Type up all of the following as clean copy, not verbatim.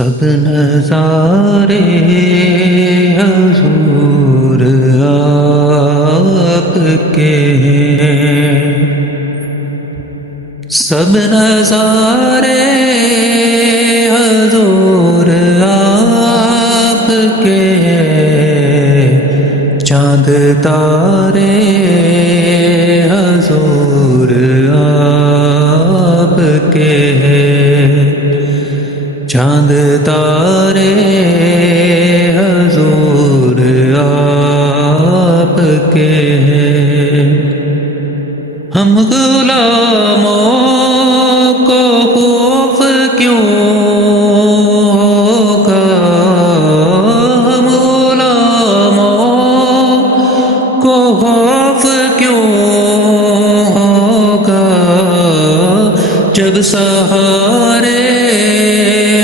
سب نظارے حضور آپ کے ہیں، سب نظارے حضور آپ کے ہیں، چاند تارے حضور آپ کے ہیں، چاند تارے حضور آپ کے ہیں۔ ہم غلاموں کو خوف کیوں ہوگا، ہم غلاموں کو خوف کیوں ہوگا، جب سہارے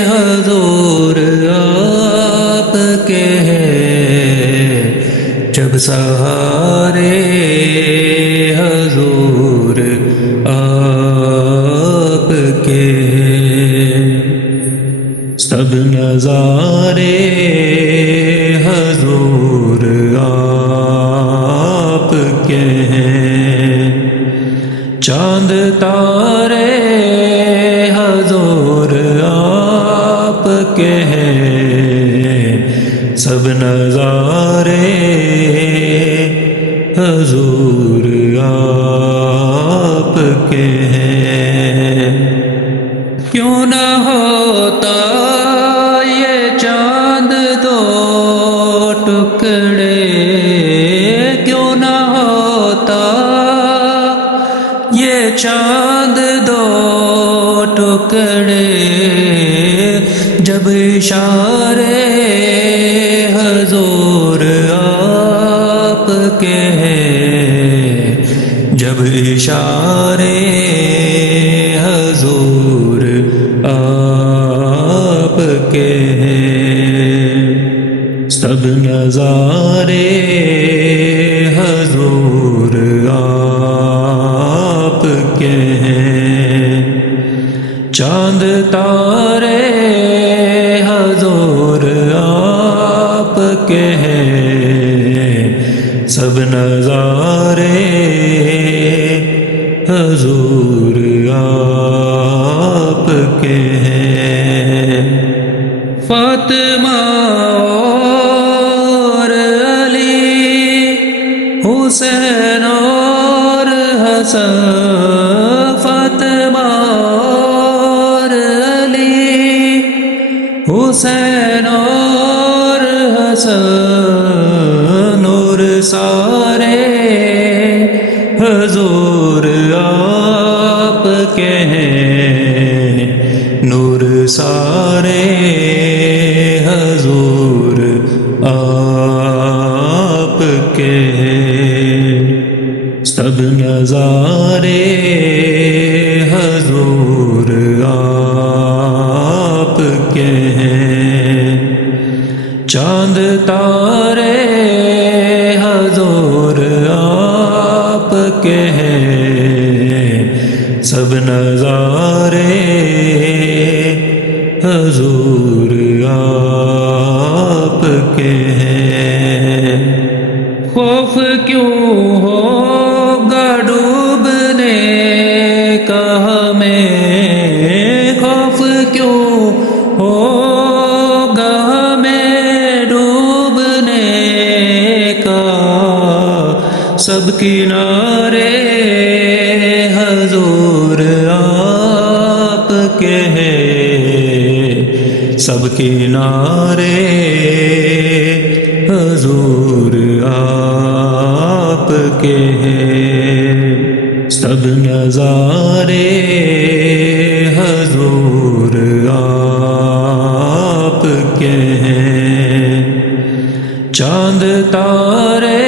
حضور آپ کے ہیں، جب سہارے حضور آپ کے ہیں، سب نظارے حضور آپ کے ہیں، چاند تارے حضور آپ کے ہیں، سب نظارے حضور آپ کے ہیں۔ کیوں نہ ہوتا یہ چاند دو ٹکڑے، کیوں نہ ہوتا یہ چاند دو ٹکڑے، جب اشارے حضور آپ کے ہیں، جب اشارے حضور آپ کے ہیں، سب نظارے حضور آپ کے ہیں، چاند تارے حضور آپ کے ہیں، سب نظارے حضور آپ کے ہیں۔ فاطمہ اور علی، حسین اور حسن، فاطمہ اور علی، حسین اور حسن، نور سارے حضور آپ کے ہیں، نور سارے حضور آپ کے ہیں، سب نظارے حضور آپ کے ہیں، چاند تارے حضور آپ کے ہیں، سب نظارے حضور آپ کے ہیں۔ خوف کیوں ہوگا ڈوبنے کا ہمیں، خوف کیوں ہوگا ہمیں ڈوبنے کا، سب کنارے حضور آپ کے ہیں، سب کنارے حضور آپ کے ہیں، سب نظارے حضور آپ کے ہیں، چاند تارے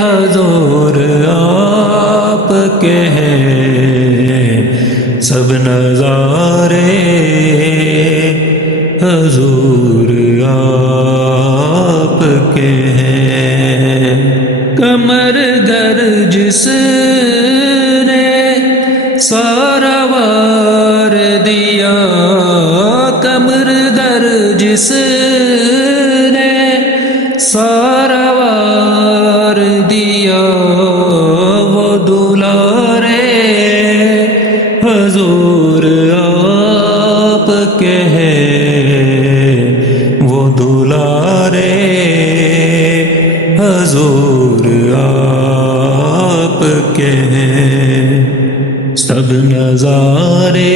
حضور آپ کے ہیں، سب نظارے حضور آپ کے ہیں۔ کمر گر جس نے سارا وار دیا، کمر در جس نے سارا وار دیا وہ دلارے حضور آپ کے ہیں وہ دلارے حضور آپ کے ہیں سب نظارے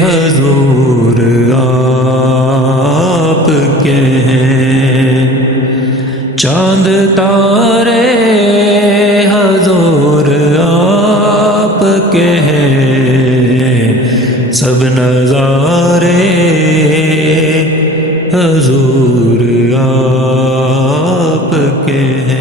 حضور آپ کے ہیں چاند تارے حضور آپ کے ہیں سب نظارے حضور آپ کے ہیں